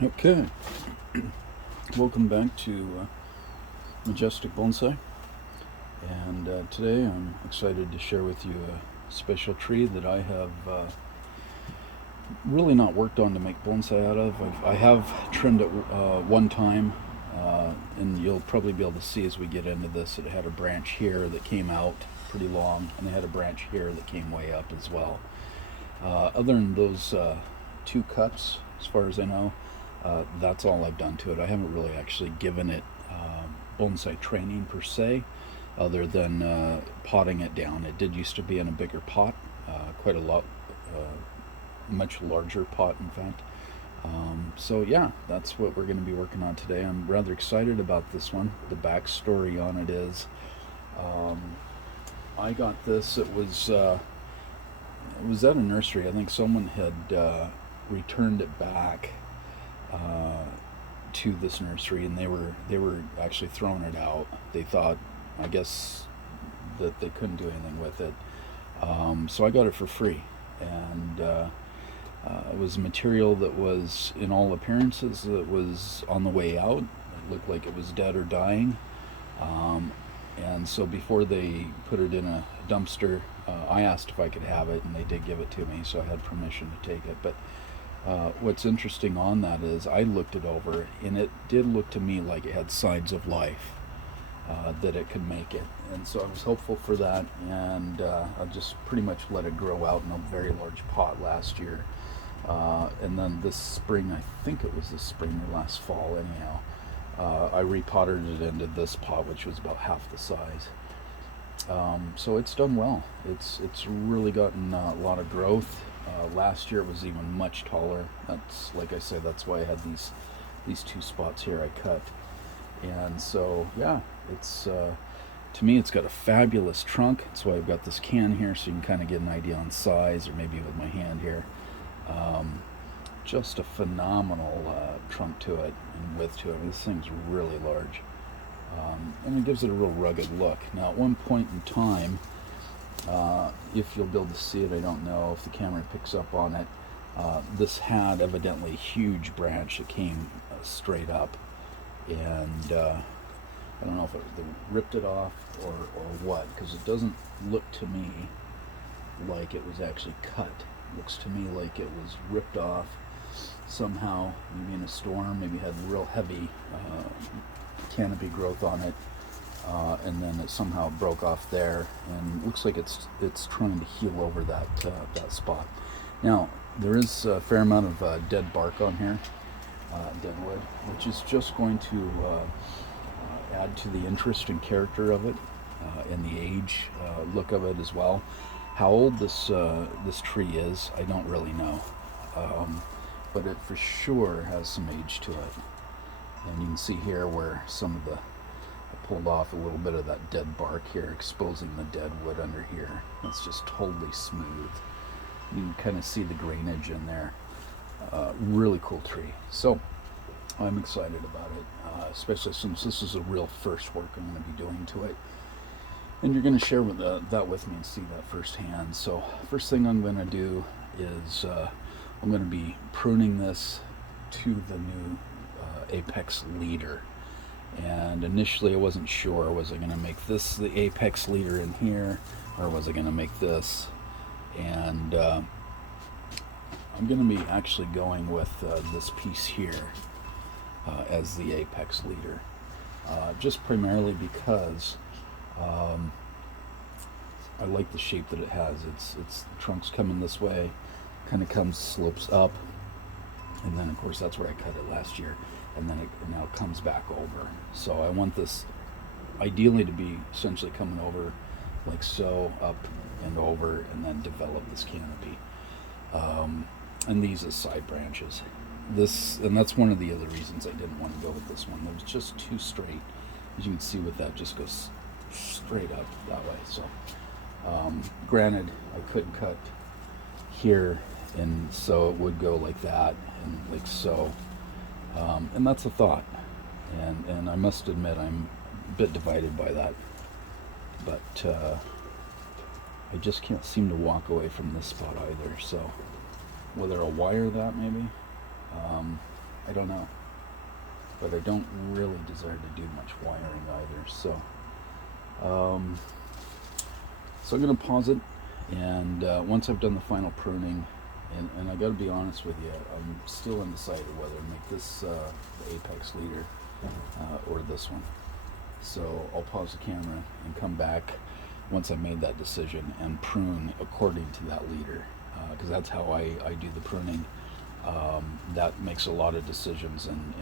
Okay, welcome back to Majestic Bonsai. And today I'm excited to share with you a special tree that I have really not worked on to make bonsai out of. I have trimmed it one time, and you'll probably be able to see as we get into this, it had a branch here that came out pretty long, and it had a branch here that came way up as well. Other than those two cuts, as far as I know, that's all I've done to it. I haven't really actually given it bonsai training per se, other than potting it down. It did used to be in a bigger pot, quite a lot, much larger pot, in fact. So yeah, that's what we're going to be working on today. I'm rather excited about this one. The backstory on it is, um, I got this. It was at a nursery. I think someone had returned it back uh, to this nursery, and they were actually throwing it out. They thought, I guess, that they couldn't do anything with it. So I got it for free, and it was material that was, in all appearances, that was on the way out. It looked like it was dead or dying. Um, and so before they put it in a dumpster, I asked if I could have it, and they did give it to me, so I had permission to take it. But what's interesting on that is I looked it over, and it did look to me like it had signs of life, that it could make it. And so I was hopeful for that, and I just pretty much let it grow out in a very large pot last year. And then this spring, I think it was this spring or last fall, anyhow, I repotted it into this pot, which was about half the size. So it's done well. It's really gotten a lot of growth. Last year it was even much taller. That's, like I say, that's why I had these two spots here I cut. And so yeah, it's to me it's got a fabulous trunk. That's why I've got this can here, so you can kind of get an idea on size, or maybe with my hand here. Um, just a phenomenal trunk to it and width to it. I mean, this thing's really large, and it gives it a real rugged look. Now, at one point in time, if you'll be able to see it, I don't know if the camera picks up on it. This had evidently a huge branch that came straight up, and I don't know if they ripped it off or what, because it doesn't look to me like it was actually cut. It looks to me like it was ripped off somehow, maybe in a storm, maybe had real heavy canopy growth on it, and then it somehow broke off there, and looks like it's trying to heal over that spot. Now there is a fair amount of dead bark on here, dead wood, which is just going to add to the interest and character of it, and the age look of it as well. How old this tree is, I don't really know, but it for sure has some age to it. And you can see here where some of the I pulled off a little bit of that dead bark here, exposing the dead wood under here. It's just totally smooth. You can kind of see the grainage in there. Really cool tree. So I'm excited about it, especially since this is a real first work I'm going to be doing to it. And you're going to share that with me and see that firsthand. So first thing I'm going to do is I'm going to be pruning this to the new apex leader. And initially I wasn't sure, was I going to make this the apex leader in here, or was I going to make this? And I'm going to be actually going with this piece here as the apex leader, just primarily because I like the shape that it has. It's the trunk's coming this way, kind of slopes up, and then of course that's where I cut it last year, and then it now comes back over. So I want this ideally to be essentially coming over like so, up and over, and then develop this canopy. And these as side branches. And that's one of the other reasons I didn't want to go with this one. It was just too straight. As you can see with that, just goes straight up that way. So granted, I could cut here, and so it would go like that and like so, and that's a thought. And I must admit I'm a bit divided by that, but I just can't seem to walk away from this spot either. So whether I'll wire that maybe, I don't know. But I don't really desire to do much wiring either. So I'm going to pause it, and once I've done the final pruning, and I got to be honest with you, I'm still undecided whether to make this the apex leader or this one. So I'll pause the camera and come back once I made that decision and prune according to that leader, because that's how I do the pruning. That makes a lot of decisions and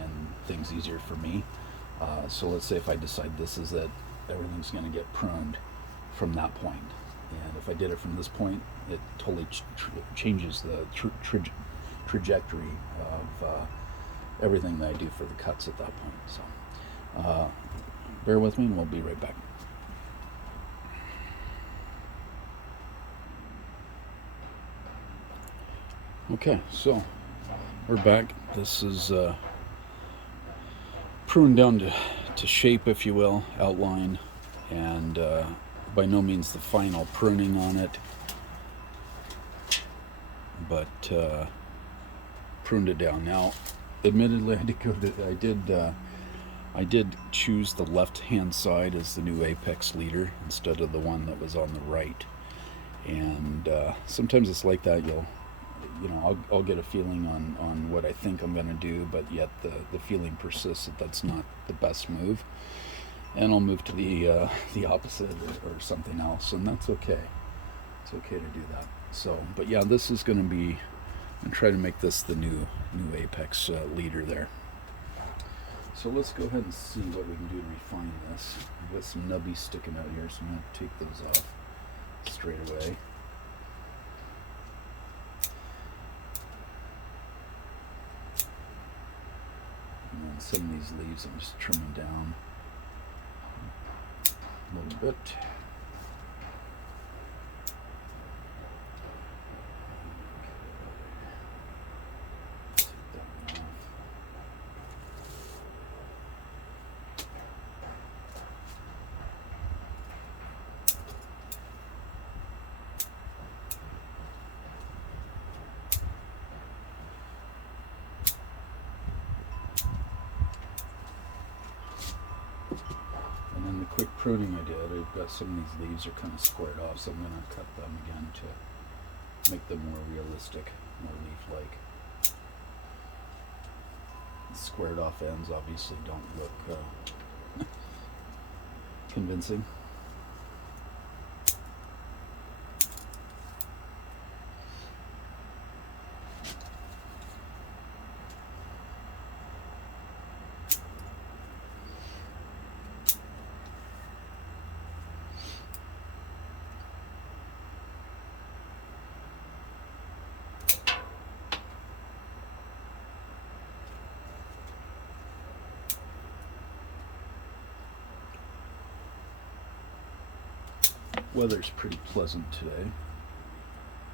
things easier for me. So let's say if I decide this is it, everything's going to get pruned from that point. And if I did it from this point, it totally changes the trajectory of everything that I do for the cuts at that point. So bear with me and we'll be right back. Okay, so we're back. This is pruned down to shape, if you will, outline, and by no means the final pruning on it, but pruned it down. Now, admittedly, I did choose the left-hand side as the new apex leader instead of the one that was on the right, and sometimes it's like that. I'll get a feeling on what I think I'm going to do, but yet the feeling persists that that's not the best move, and I'll move to the opposite or something else, and that's okay. It's okay to do that. So, but yeah, this is going to be, I'm going to try to make this the new apex leader there. So let's go ahead and see what we can do to refine this. I've got some nubbies sticking out here, so I'm going to take those off straight away. And then some of these leaves I'm just trimming down a little bit. And then the quick pruning I did, I've got some of these leaves are kind of squared off, so I'm going to cut them again to make them more realistic, more leaf-like. The squared off ends obviously don't look convincing. Weather's pretty pleasant today.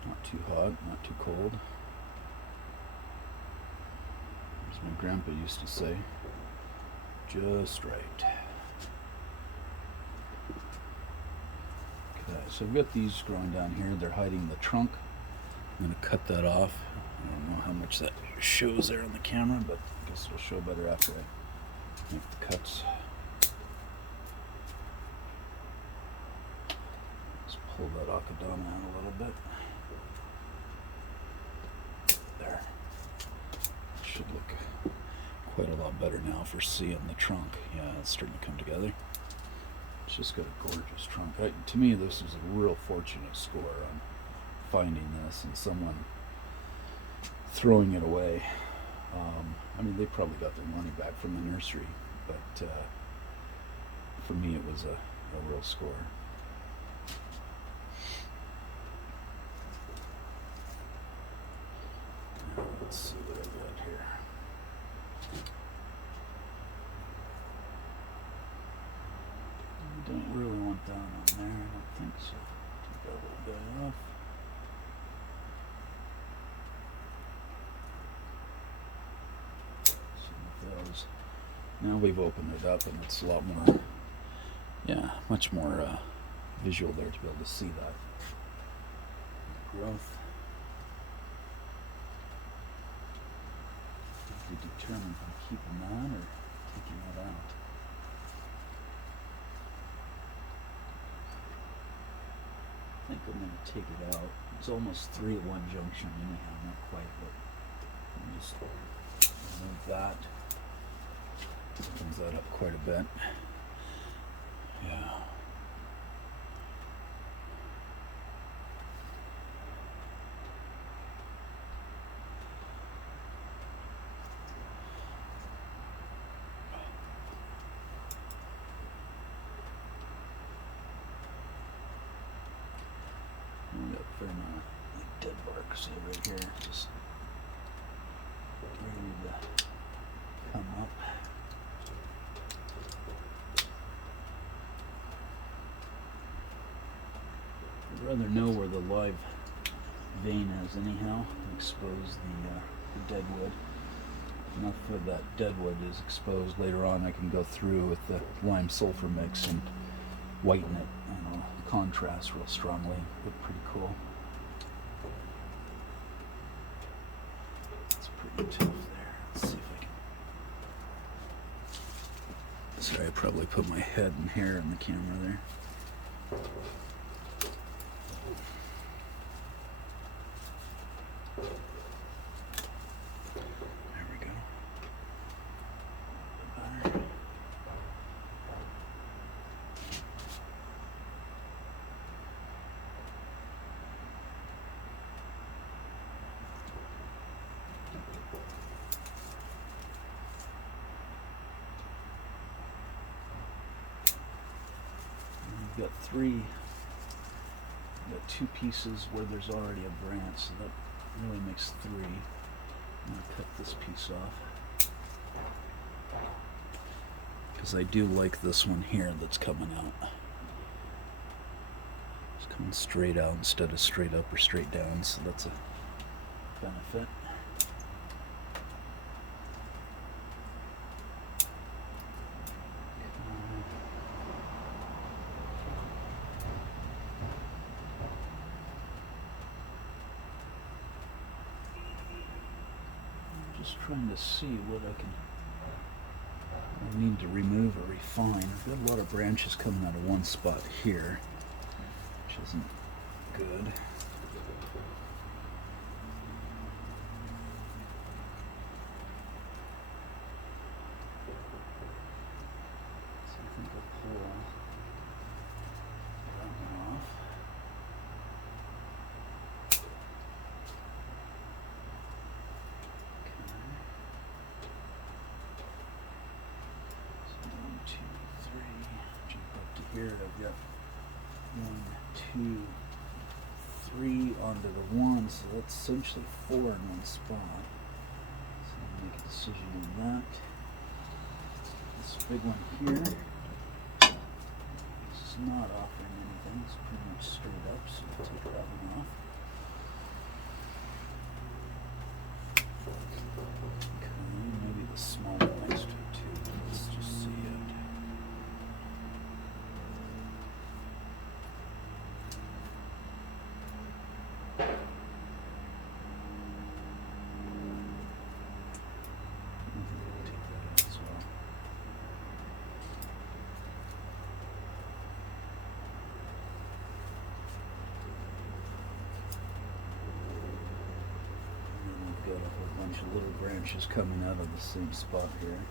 Not too hot, not too cold. As my grandpa used to say, just right. Okay, so I've got these growing down here. They're hiding the trunk. I'm going to cut that off. I don't know how much that shows there on the camera, but I guess it'll show better after I make the cuts. Pull that akadama out a little bit. There. Should look quite a lot better now for seeing the trunk. Yeah, it's starting to come together. It's just got a gorgeous trunk. To me, this is a real fortunate score on finding this and someone throwing it away. I mean, they probably got their money back from the nursery, but for me, it was a real score. Let's see what I got here. I don't really want that on there, I don't think so. Take that little guy off. Some of those. Now we've opened it up and it's a lot more, much more visual there to be able to see that growth. We determine if I'm keeping that or taking it out. I think I'm going to take it out. It's almost 3 at one junction anyhow, not quite, but I'll just remove that. Opens that up quite a bit. Yeah. We've got a fair amount of dead bark, so right here, just ready to come up. I'd rather know where the live vein is anyhow, expose the dead wood. Enough of that dead wood is exposed. Later on I can go through with the lime sulfur mix and whiten it, contrast real strongly. Look pretty cool. It's pretty tough there. Let's see if I can. Sorry, I probably put my head and hair in the camera there. There we go. Better. Got 2 pieces where there's already a branch, so that really makes 3. I'm going to cut this piece off because I do like this one here that's coming out. It's coming straight out instead of straight up or straight down, so that's a benefit. Just trying to see what I need to remove or refine. I've got a lot of branches coming out of one spot here, which isn't good. So I think I'll pull that one off. Here I've got 1, 2, 3 onto the 1, so that's essentially 4 in one spot. So I'll make a decision on that. This big one here, this is not offering anything, it's pretty much straight up, so I'll take that one off. Okay, maybe the small one next to it too. Let's just see it. Got a whole bunch of little branches coming out of the same spot here.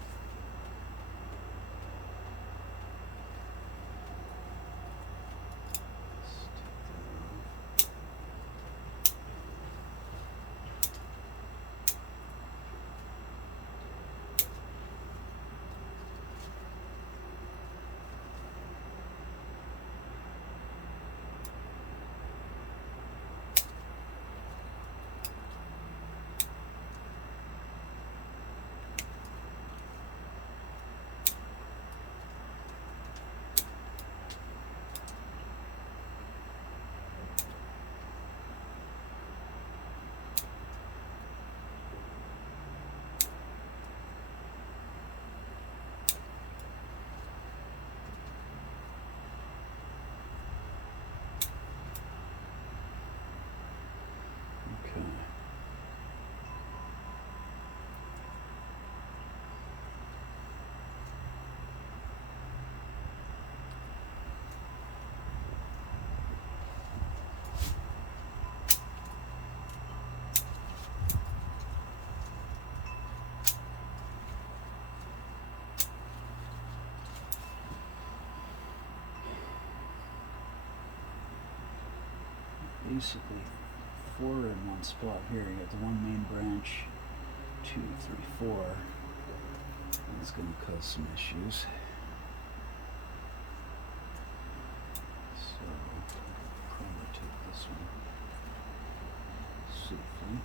basically 4 in one spot here. You got the one main branch, 2, 3, 4. It's going to cause some issues. So probably take this one safely.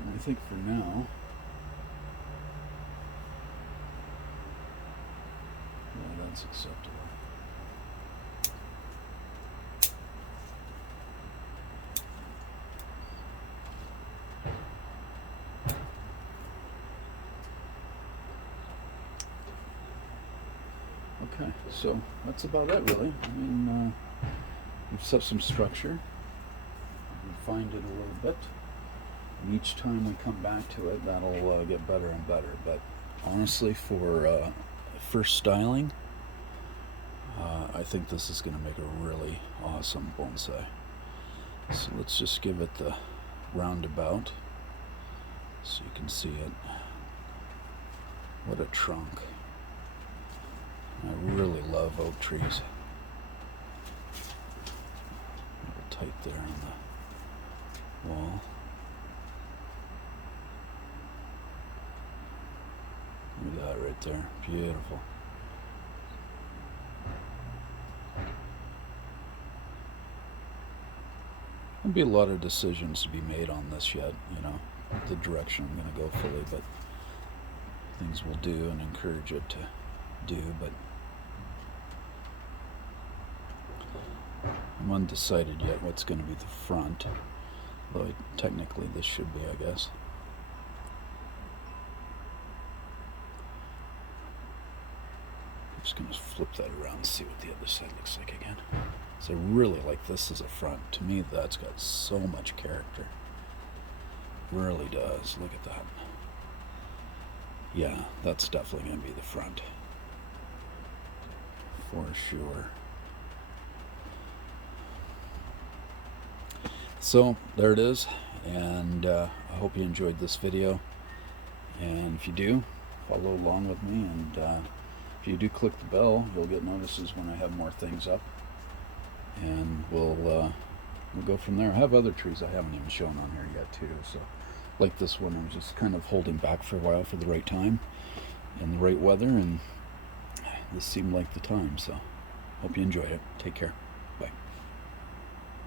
And I think for now, yeah, that's acceptable. Okay, so that's about it really. I mean, we've set some structure, refined it a little bit, and each time we come back to it, that'll get better and better. But honestly, for first styling, I think this is going to make a really awesome bonsai. So let's just give it the roundabout so you can see it. What a trunk. I really love oak trees. A little tight there on the wall. Look at that right there. Beautiful. There'll be a lot of decisions to be made on this yet, you know, the direction I'm going to go fully, but things we'll do and encourage it to do, but I'm undecided yet what's going to be the front, though technically this should be, I guess. I'm just going to flip that around and see what the other side looks like again. So I really like this as a front. To me, that's got so much character. Really does. Look at that. Yeah, that's definitely going to be the front. For sure. So, there it is. And I hope you enjoyed this video. And if you do, follow along with me. And if you do click the bell, you'll get notices when I have more things up. And we'll go from there. I have other trees I haven't even shown on here yet too. So, like this one, I'm just kind of holding back for a while for the right time and the right weather, and this seemed like the time. So, hope you enjoy it. Take care.